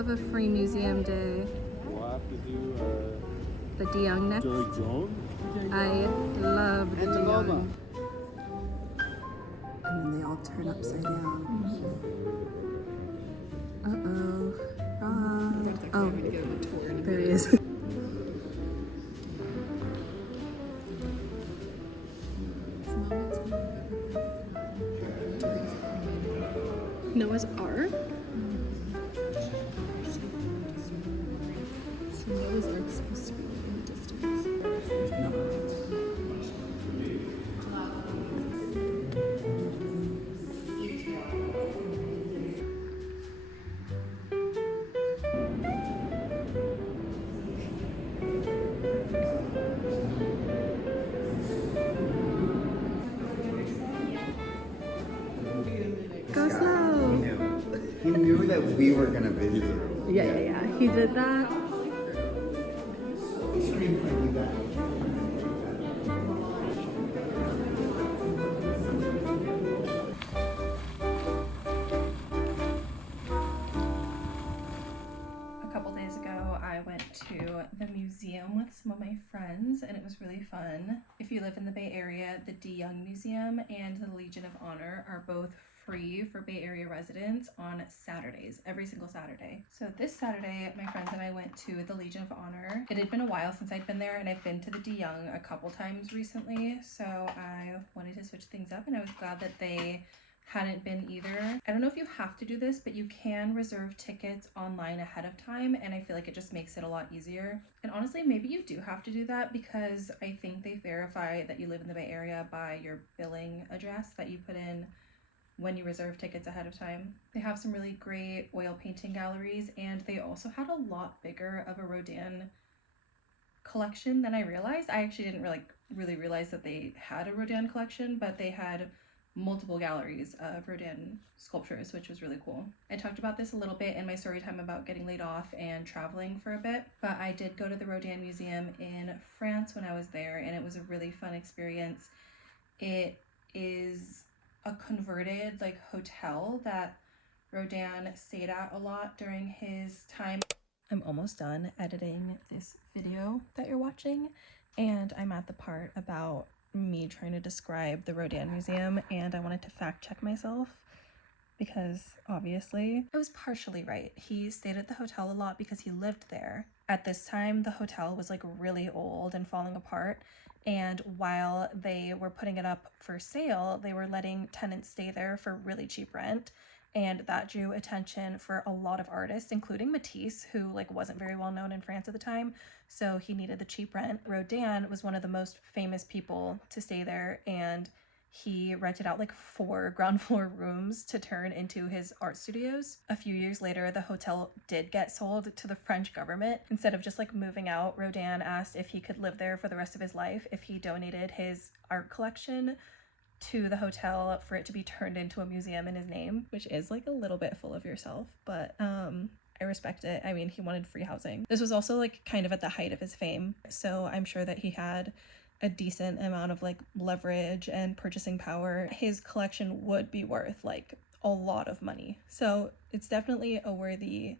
love a free museum day. We'll have to do The De Young next. Joan? I love the De Young. And then they all turn upside down. Uh-oh. Oh, there he is. Noah's Ark? So Noah's Ark's supposed to be in the distance. Go slow. He knew that we were gonna visit. Yeah. He did that. A couple days ago, I went to the museum with some of my friends, and it was really fun. If you live in the Bay Area, the De Young Museum and the Legion of Honor are both free for Bay Area residents on Saturdays, every single Saturday. So this Saturday, my friends and I went to the Legion of Honor. It had been a while since I'd been there, and I've been to the De Young a couple times recently, so I wanted to switch things up, and I was glad that they hadn't been either. I don't know if you have to do this, but you can reserve tickets online ahead of time, and I feel like it just makes it a lot easier. And honestly, maybe you do have to do that because I think they verify that you live in the Bay Area by your billing address that you put in when you reserve tickets ahead of time. They have some really great oil painting galleries, and they also had a lot bigger of a Rodin collection than I realized. I actually didn't really realize that they had a Rodin collection, but they had multiple galleries of Rodin sculptures, which was really cool. I talked about this a little bit in my story time about getting laid off and traveling for a bit, but I did go to the Rodin Museum in France when I was there, and it was a really fun experience. It is a converted hotel that Rodin stayed at a lot during his time. I'm almost done editing this video that you're watching, and I'm at the part about me trying to describe the Rodin Museum, and I wanted to fact check myself because obviously I was partially right. He stayed at the hotel a lot because he lived there. At this time, the hotel was really old and falling apart, and while they were putting it up for sale, they were letting tenants stay there for really cheap rent, and that drew attention for a lot of artists, including Matisse, who wasn't very well known in France at the time, so he needed the cheap rent. Rodin was one of the most famous people to stay there, and he rented out 4 ground floor rooms to turn into his art studios. A few years later, the hotel did get sold to the French government. Instead of just moving out, Rodin asked if he could live there for the rest of his life if he donated his art collection to the hotel for it to be turned into a museum in his name, which is a little bit full of yourself, but I respect it. I mean, he wanted free housing. This was also kind of at the height of his fame, so I'm sure that he had a decent amount of leverage and purchasing power. His collection would be worth a lot of money, so it's definitely a worthy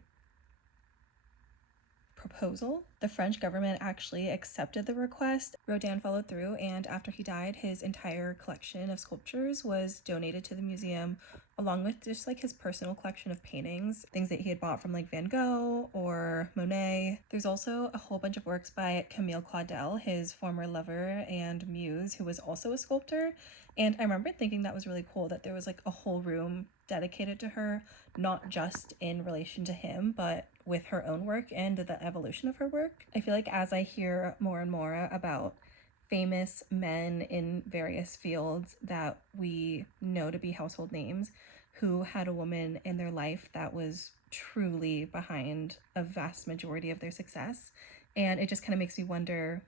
proposal. The French government actually accepted the request. Rodin followed through, and after he died, his entire collection of sculptures was donated to the museum, along with just his personal collection of paintings, things that he had bought from Van Gogh or Monet. There's also a whole bunch of works by Camille Claudel, his former lover and muse, who was also a sculptor. And I remember thinking that was really cool that there was a whole room dedicated to her, not just in relation to him, but with her own work and the evolution of her work. I feel as I hear more and more about famous men in various fields that we know to be household names who had a woman in their life that was truly behind a vast majority of their success, and it just kind of makes me wonder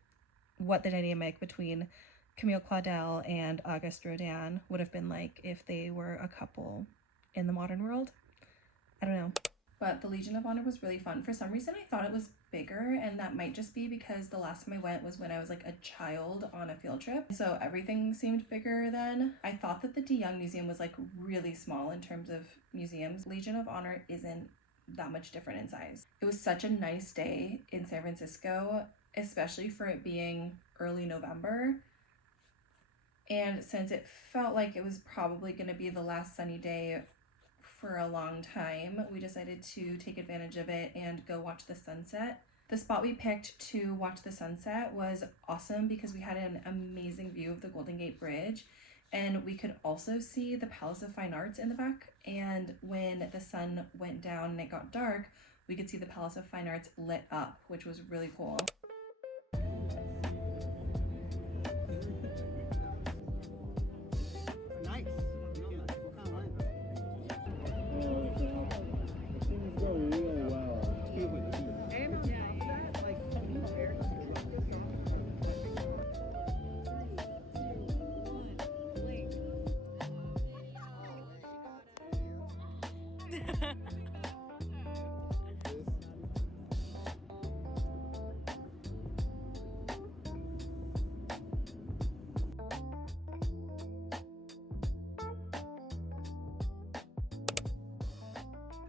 what the dynamic between Camille Claudel and Auguste Rodin would have been if they were a couple in the modern world. I don't know. But the Legion of Honor was really fun. For some reason, I thought it was bigger, and that might just be because the last time I went was when I was a child on a field trip, so everything seemed bigger then. I thought that the De Young Museum was really small in terms of museums. Legion of Honor isn't that much different in size. It was such a nice day in San Francisco, especially for it being early November. And since it felt like it was probably going to be the last sunny day for a long time, we decided to take advantage of it and go watch the sunset. The spot we picked to watch the sunset was awesome because we had an amazing view of the Golden Gate Bridge, and we could also see the Palace of Fine Arts in the back. And when the sun went down and it got dark, we could see the Palace of Fine Arts lit up, which was really cool.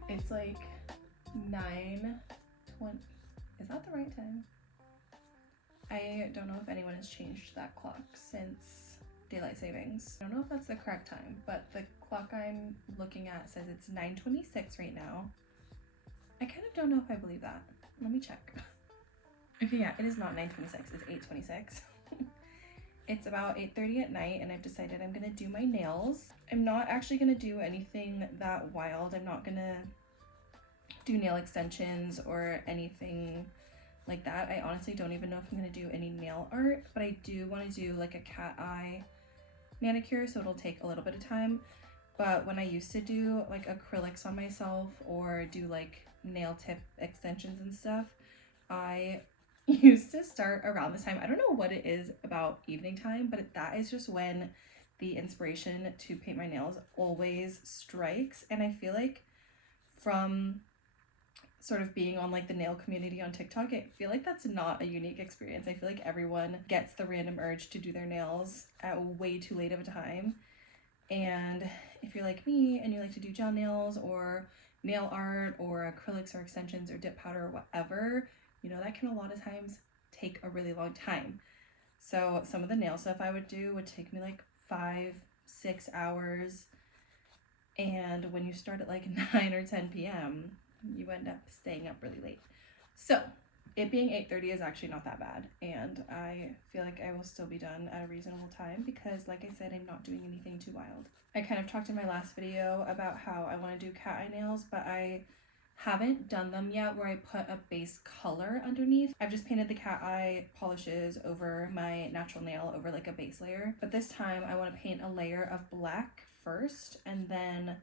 It's like 9:20. Is that the right time? I don't know if anyone has changed that clock since daylight savings. I don't know if that's the correct time, but the clock I'm looking at says it's 9:26 right now. I kind of don't know if I believe that. Let me check. Okay, yeah, it is not 9:26, it's 8:26. It's about 8:30 at night, and I've decided I'm gonna do my nails. I'm not actually gonna do anything that wild. I'm not gonna do nail extensions or anything like that. I honestly don't even know if I'm gonna do any nail art, but I do want to do like a cat eye manicure, so it'll take a little bit of time. But when I used to do like acrylics on myself or do like nail tip extensions and stuff, I used to start around this time. I don't know what it is about evening time, but that is just when the inspiration to paint my nails always strikes. And I feel like from sort of being on like the nail community on TikTok, I feel like that's not a unique experience. I feel like everyone gets the random urge to do their nails at way too late of a time. And if you're like me and you like to do gel nails or nail art or acrylics or extensions or dip powder or whatever, you know, that can a lot of times take a really long time. So some of the nail stuff I would do would take me like 5-6 hours. And when you start at like 9 or 10 p.m., you end up staying up really late. So it being 8:30 is actually not that bad. And I feel like I will still be done at a reasonable time because, like I said, I'm not doing anything too wild. I kind of talked in my last video about how I want to do cat eye nails, but I haven't done them yet where I put a base color underneath. I've just painted the cat eye polishes over my natural nail over like a base layer. But this time I want to paint a layer of black first and then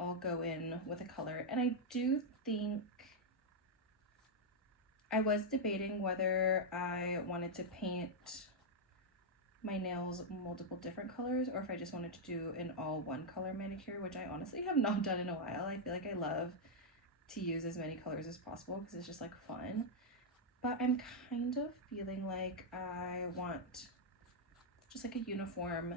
I'll go in with a color. And I do think I was debating whether I wanted to paint my nails multiple different colors or if I just wanted to do an all one color manicure, which I honestly have not done in a while. I feel like I love to use as many colors as possible because it's just like fun. But I'm kind of feeling like I want just like a uniform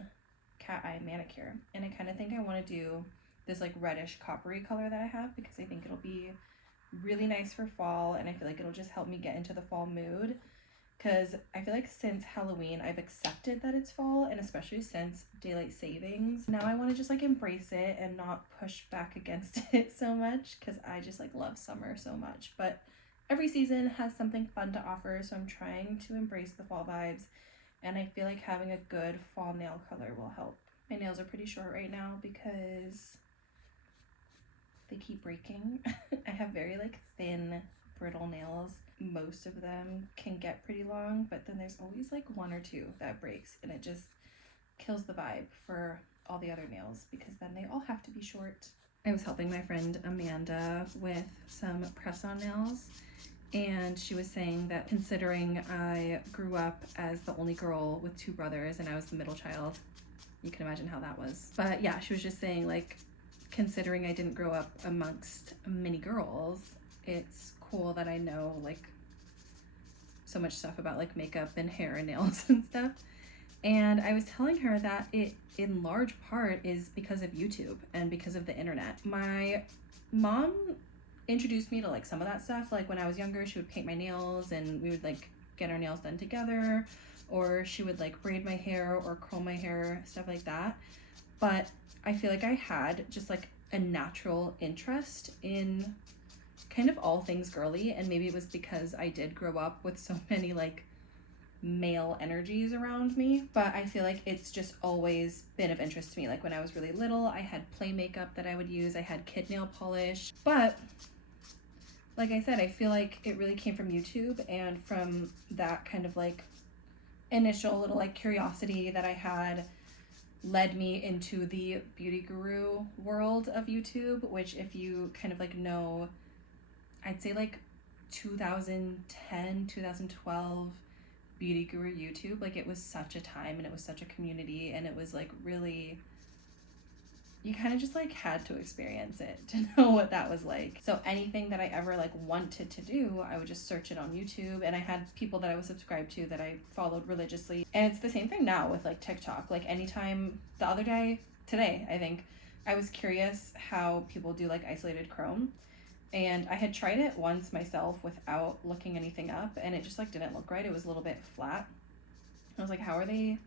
cat eye manicure. And I kind of think I want to do this like reddish coppery color that I have because I think it'll be really nice for fall and I feel like it'll just help me get into the fall mood because I feel like since Halloween I've accepted that it's fall, and especially since daylight savings now I want to just like embrace it and not push back against it so much because I just like love summer so much. But every season has something fun to offer, so I'm trying to embrace the fall vibes and I feel like having a good fall nail color will help. My nails are pretty short right now because they keep breaking. I have very like thin, brittle nails. Most of them can get pretty long, but then there's always like one or two that breaks and it just kills the vibe for all the other nails because then they all have to be short. I was helping my friend Amanda with some press-on nails and she was saying that considering I grew up as the only girl with two brothers and I was the middle child, you can imagine how that was. But yeah, she was just saying like, considering I didn't grow up amongst many girls, it's cool that I know like so much stuff about like makeup and hair and nails and stuff. And I was telling her that it in large part is because of YouTube and because of the internet. My mom introduced me to like some of that stuff. Like when I was younger, she would paint my nails and we would like get our nails done together, or she would like braid my hair or curl my hair, stuff like that. But I feel like I had just like a natural interest in kind of all things girly, and maybe it was because I did grow up with so many like male energies around me, but I feel like it's just always been of interest to me. Like when I was really little, I had play makeup that I would use, I had kid nail polish, but like I said, I feel like it really came from YouTube, and from that kind of like initial little like curiosity that I had led me into the beauty guru world of YouTube, which if you kind of like know, I'd say like 2010, 2012 beauty guru YouTube, like it was such a time and it was such a community, and it was like really, you kind of just like had to experience it to know what that was like. So anything that I ever like wanted to do, I would just search it on YouTube, and I had people that I was subscribed to that I followed religiously. And it's the same thing now with like TikTok. Like anytime, the other day, today I think, I was curious how people do like isolated chrome, and I had tried it once myself without looking anything up, and it just like didn't look right. It was a little bit flat. I was like, how are they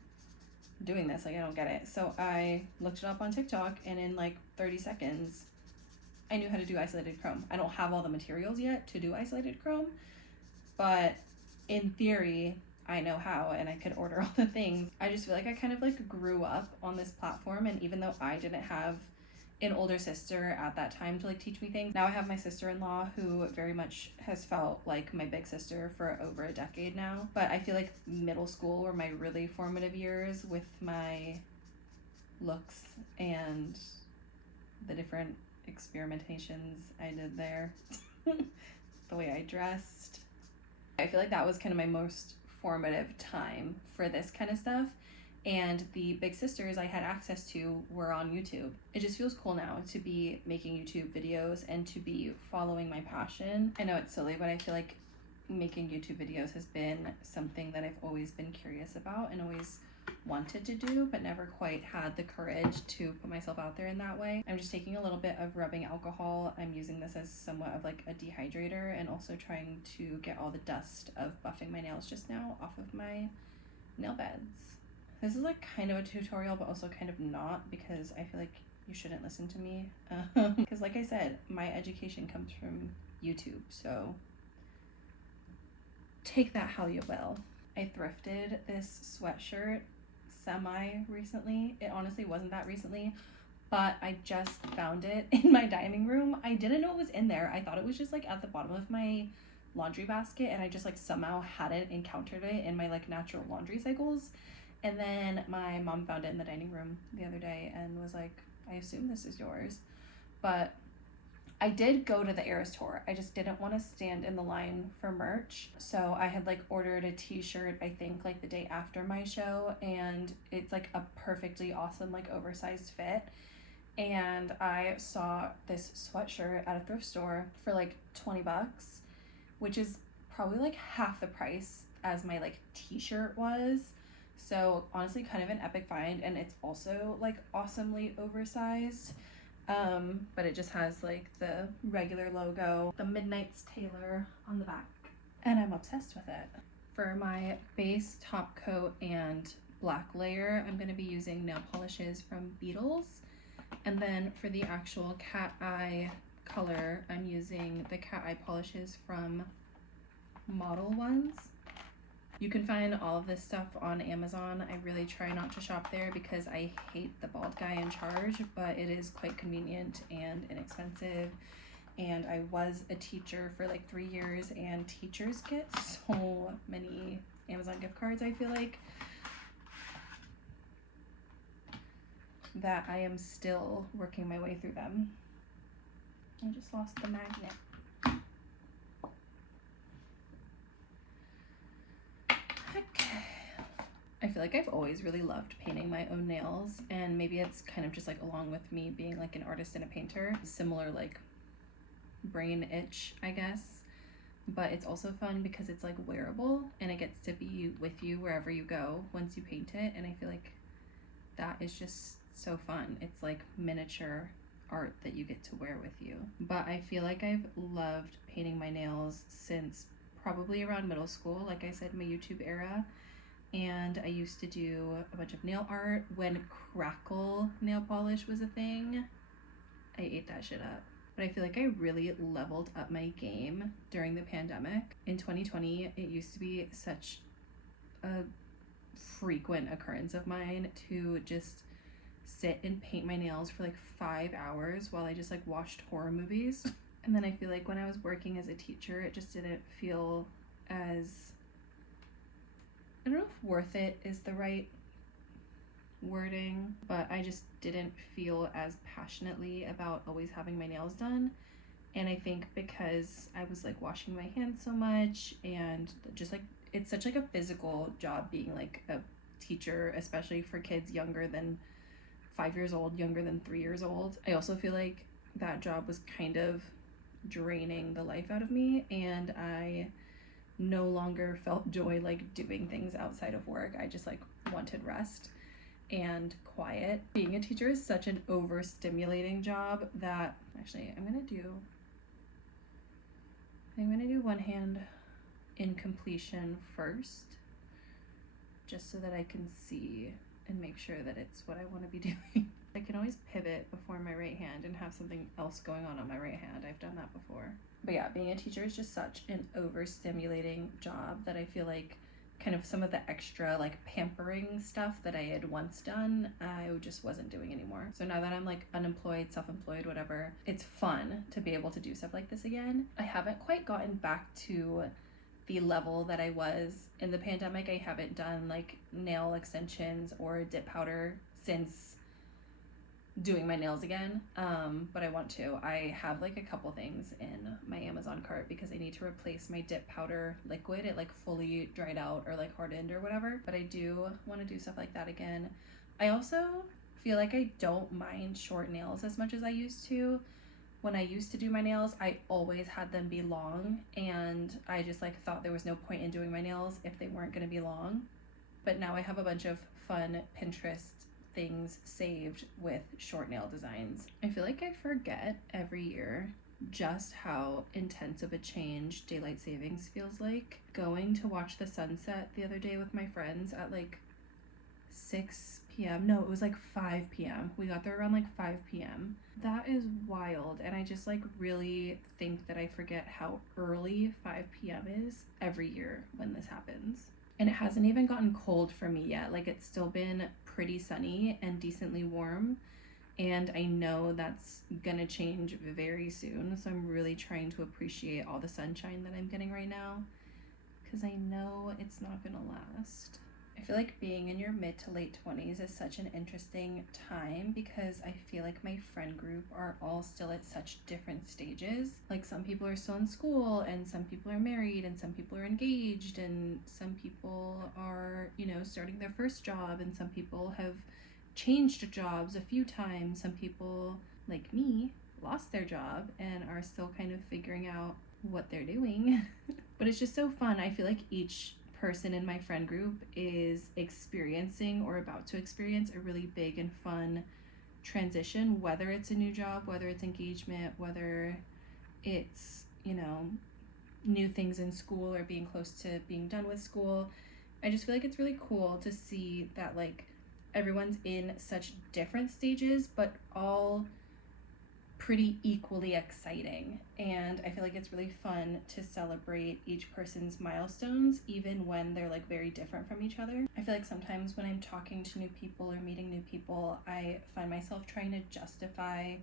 doing this? Like I don't get it. So I looked it up on TikTok, and in like 30 seconds I knew how to do isolated chrome. I don't have all the materials yet to do isolated chrome, but in theory I know how, and I could order all the things. I just feel like I kind of like grew up on this platform, and even though I didn't have an older sister at that time to like teach me things, now I have my sister-in-law who very much has felt like my big sister for over a decade now. But I feel like middle school were my really formative years with my looks and the different experimentations I did there. The way I dressed, I feel like that was kind of my most formative time for this kind of stuff. And the big sisters I had access to were on YouTube. It just feels cool now to be making YouTube videos and to be following my passion. I know it's silly, but I feel like making YouTube videos has been something that I've always been curious about and always wanted to do, but never quite had the courage to put myself out there in that way. I'm just taking a little bit of rubbing alcohol. I'm using this as somewhat of like a dehydrator, and also trying to get all the dust of buffing my nails just now off of my nail beds. This is like kind of a tutorial, but also kind of not, because I feel like you shouldn't listen to me. Because like I said, my education comes from YouTube, so take that how you will. I thrifted this sweatshirt semi-recently. It honestly wasn't that recently, but I just found it in my dining room. I didn't know it was in there. I thought it was just like at the bottom of my laundry basket, and I just like somehow hadn't encountered it in my like natural laundry cycles. And then my mom found it in the dining room the other day and was like, I assume this is yours. But I did go to the Eras tour. I just didn't want to stand in the line for merch. So I had like ordered a t-shirt, I think like the day after my show, and it's like a perfectly awesome like oversized fit. And I saw this sweatshirt at a thrift store for like 20 bucks, which is probably like half the price as my like t-shirt was. So honestly, kind of an epic find, and it's also like awesomely oversized. But it just has like the regular logo, the Midnight's Tailor on the back, and I'm obsessed with it. For my base top coat and black layer, I'm going to be using nail polishes from Beetles, and then for the actual cat eye color, I'm using the cat eye polishes from Model Ones. You can find all of this stuff on Amazon. I really try not to shop there because I hate the bald guy in charge, but it is quite convenient and inexpensive. And I was a teacher for like 3 years, and teachers get so many Amazon gift cards, I feel like, that I am still working my way through them. I just lost the magnet. I feel like I've always really loved painting my own nails, and maybe it's kind of just like along with me being like an artist and a painter, similar like brain itch, I guess. But it's also fun because it's like wearable, and it gets to be with you wherever you go once you paint it, and I feel like that is just so fun. It's like miniature art that you get to wear with you. But I feel like I've loved painting my nails since probably around middle school, like I said, my YouTube era. And I used to do a bunch of nail art when crackle nail polish was a thing. I ate that shit up. But I feel like I really leveled up my game during the pandemic. In 2020, it used to be such a frequent occurrence of mine to just sit and paint my nails for like 5 hours while I just like watched horror movies. And then I feel like when I was working as a teacher, it just didn't feel as, I don't know if worth it is the right wording, but I just didn't feel as passionately about always having my nails done. And I think because I was like washing my hands so much, and just like it's such like a physical job being like a teacher, especially for kids younger than 5 years old, younger than 3 years old. I also feel like that job was kind of draining the life out of me, and I no longer felt joy like doing things outside of work. I just like wanted rest and quiet. Being a teacher is such an overstimulating job that actually I'm gonna do one hand in completion first, just so that I can see and make sure that it's what I want to be doing. I can always pivot before my right hand and have something else going on my right hand. I've done that before. But yeah, being a teacher is just such an overstimulating job that I feel like kind of some of the extra like pampering stuff that I had once done, I just wasn't doing anymore. So now that I'm like unemployed, self-employed, whatever, it's fun to be able to do stuff like this again. I haven't quite gotten back to the level that I was in the pandemic. I haven't done like nail extensions or dip powder since doing my nails again, but I want to. I have like a couple things in my Amazon cart because I need to replace my dip powder liquid. It like fully dried out or like hardened or whatever, but I do want to do stuff like that again. I also feel like I don't mind short nails as much as I used to. When I used to do my nails, I always had them be long, and I just like thought there was no point in doing my nails if they weren't going to be long. But now I have a bunch of fun Pinterest things saved with short nail designs. I feel like I forget every year just how intense of a change daylight savings feels like. Going to watch the sunset the other day with my friends at like 6 p.m. No, it was like 5 p.m. We got there around like 5 p.m. That is wild, and I just like really think that I forget how early 5 p.m. is every year when this happens. And it hasn't even gotten cold for me yet. Like it's still been pretty sunny and decently warm, and I know that's gonna change very soon, so I'm really trying to appreciate all the sunshine that I'm getting right now, because I know it's not gonna last. I feel like being in your mid to late 20s is such an interesting time because I feel like my friend group are all still at such different stages. Like some people are still in school, and some people are married, and some people are engaged, and some people are, you know, starting their first job, and some people have changed jobs a few times. Some people, like me, lost their job and are still kind of figuring out what they're doing. But it's just so fun. I feel like each person in my friend group is experiencing or about to experience a really big and fun transition, whether it's a new job, whether it's engagement, whether it's, you know, new things in school or being close to being done with school. I just feel like it's really cool to see that like everyone's in such different stages, but all pretty equally exciting. And I feel like it's really fun to celebrate each person's milestones, even when they're like very different from each other. I feel like sometimes when I'm talking to new people or meeting new people, I find myself trying to justify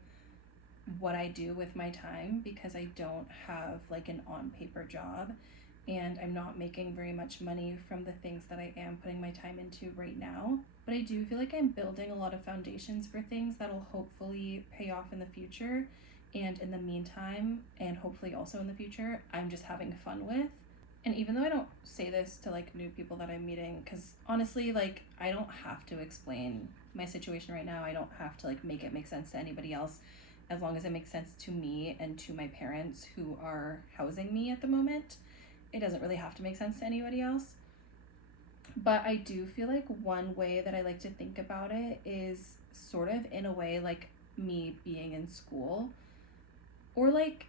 what I do with my time because I don't have like an on paper job, and I'm not making very much money from the things that I am putting my time into right now. But I do feel like I'm building a lot of foundations for things that'll hopefully pay off in the future. And in the meantime, and hopefully also in the future, I'm just having fun with. And even though I don't say this to like new people that I'm meeting, because honestly, like I don't have to explain my situation right now. I don't have to like make it make sense to anybody else, as long as it makes sense to me and to my parents who are housing me at the moment. It doesn't really have to make sense to anybody else. But I do feel like one way that I like to think about it is sort of in a way like me being in school, or like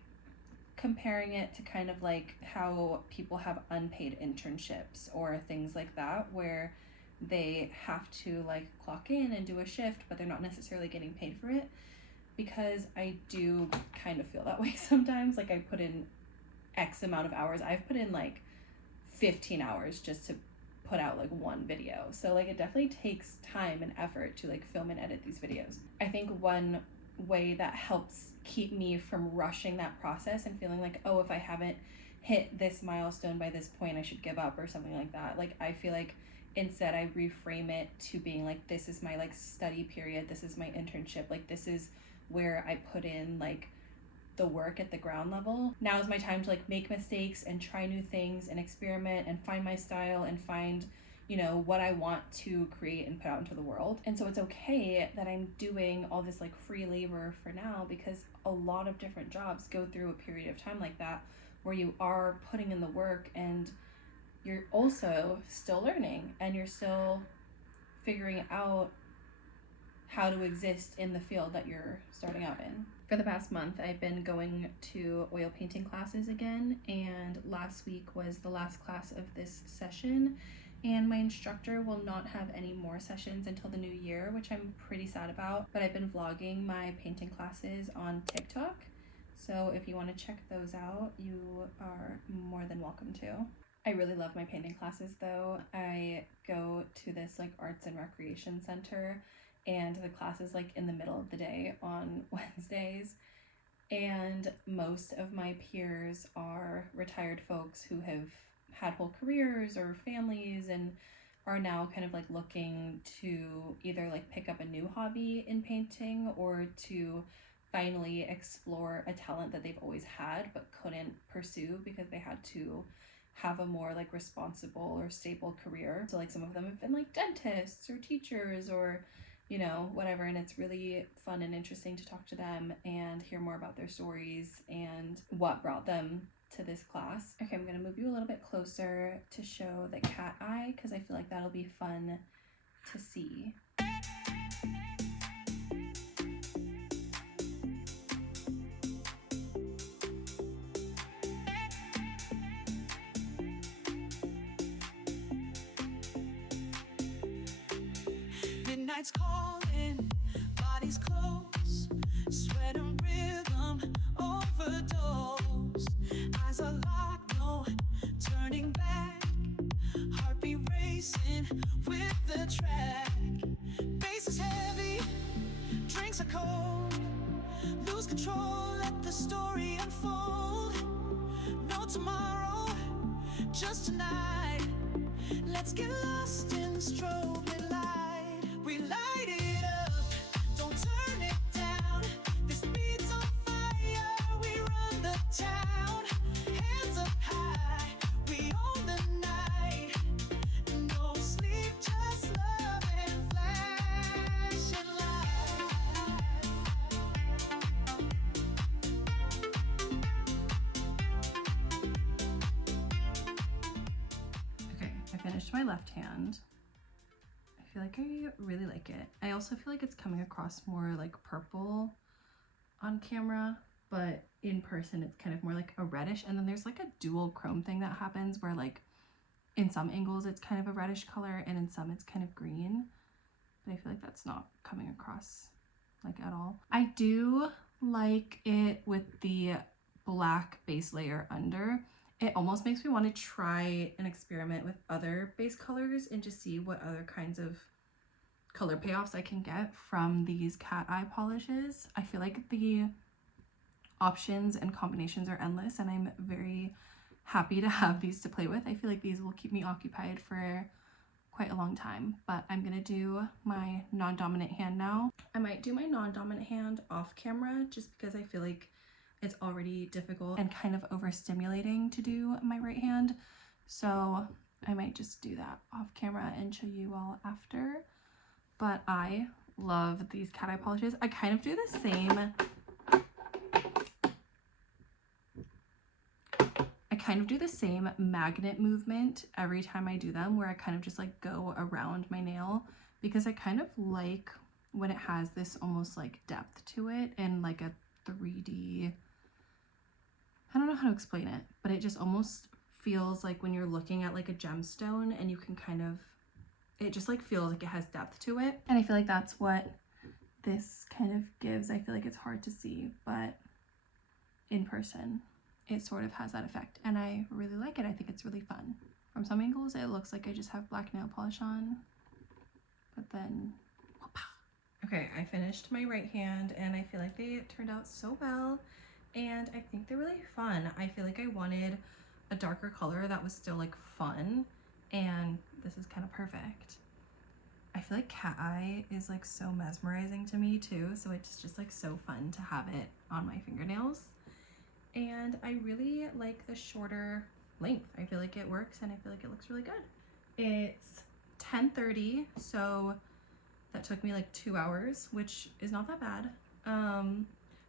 comparing it to kind of like how people have unpaid internships or things like that, where they have to like clock in and do a shift, but they're not necessarily getting paid for it. Because I do kind of feel that way sometimes. Like I put in X amount of hours. I've put in like 15 hours just to put out like one video. So like it definitely takes time and effort to like film and edit these videos. I think one way that helps keep me from rushing that process and feeling like, oh, if I haven't hit this milestone by this point, I should give up or something like that. Like I feel like instead I reframe it to being like, this is my like study period, this is my internship, like this is where I put in like the work at the ground level. Now is my time to like make mistakes and try new things and experiment and find my style and find, you know, what I want to create and put out into the world. And so it's okay that I'm doing all this like free labor for now, because a lot of different jobs go through a period of time like that where you are putting in the work and you're also still learning and you're still figuring out how to exist in the field that you're starting out in. For the past month, I've been going to oil painting classes again, and last week was the last class of this session, and my instructor will not have any more sessions until the new year, which I'm pretty sad about, but I've been vlogging my painting classes on TikTok, so if you want to check those out, you are more than welcome to. I really love my painting classes though. I go to this like arts and recreation center, and the class is like in the middle of the day on Wednesdays, and most of my peers are retired folks who have had whole careers or families and are now kind of like looking to either like pick up a new hobby in painting or to finally explore a talent that they've always had but couldn't pursue because they had to have a more like responsible or stable career. So like some of them have been like dentists or teachers or, you know, whatever, and it's really fun and interesting to talk to them and hear more about their stories and what brought them to this class. Okay, I'm gonna move you a little bit closer to show the cat eye because I feel like that'll be fun to see. Midnight's calling, bodies close, sweat and rhythm overdose. Eyes are locked, no turning back. Heartbeat racing with the track. Bass is heavy, drinks are cold. Lose control, let the story unfold. No tomorrow, just tonight. Let's get lost in the strobing light. We light it up, don't turn it down. This beat's on fire, we run the town. Hands up high, we own the night. No sleep, just love and flashing lights. Okay, I finished my left hand. I feel like I really like it. I also feel like it's coming across more like purple on camera, but in person it's kind of more like a reddish, and then there's like a dual chrome thing that happens where like in some angles it's kind of a reddish color and in some it's kind of green, but I feel like that's not coming across like at all. I do like it with the black base layer under. It almost makes me want to try and experiment with other base colors and just see what other kinds of color payoffs I can get from these cat eye polishes. I feel like the options and combinations are endless, and I'm very happy to have these to play with. I feel like these will keep me occupied for quite a long time, but I'm gonna do my non-dominant hand now. I might do my non-dominant hand off camera just because I feel like it's already difficult and kind of overstimulating to do my right hand. So I might just do that off camera and show you all after. But I love these cat eye polishes. I kind of do the same. Magnet movement every time I do them, where I kind of just like go around my nail because I kind of like when it has this almost like depth to it and like a 3D, I don't know how to explain it, but it just almost feels like when you're looking at like a gemstone and you can kind of, it just like feels like it has depth to it. And I feel like that's what this kind of gives. I feel like it's hard to see, but in person it sort of has that effect, and I really like it. I think it's really fun. From some angles it looks like I just have black nail polish on, but then okay, I finished my right hand and I feel like they turned out so well, and I think they're really fun. I feel like I wanted a darker color that was still like fun, and this is kind of perfect. I feel like cat eye is like so mesmerizing to me too, so it's just like so fun to have it on my fingernails. And I really like the shorter length. I feel like it works and I feel like it looks really good. It's 10:30, so that took me like 2 hours, which is not that bad.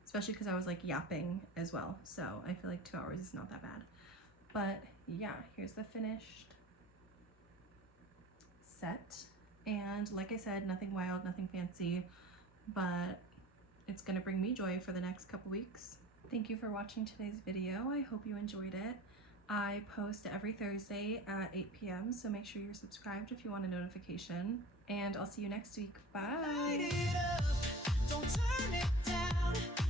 Especially because I was like yapping as well, so I feel like 2 hours is not that bad. But yeah, here's the finished set. And like I said, nothing wild, nothing fancy, but it's gonna bring me joy for the next couple weeks. Thank you for watching today's video. I hope you enjoyed it. I post every Thursday at 8 p.m. so make sure you're subscribed if you want a notification, and I'll see you next week. Bye. Light it up, don't turn it down.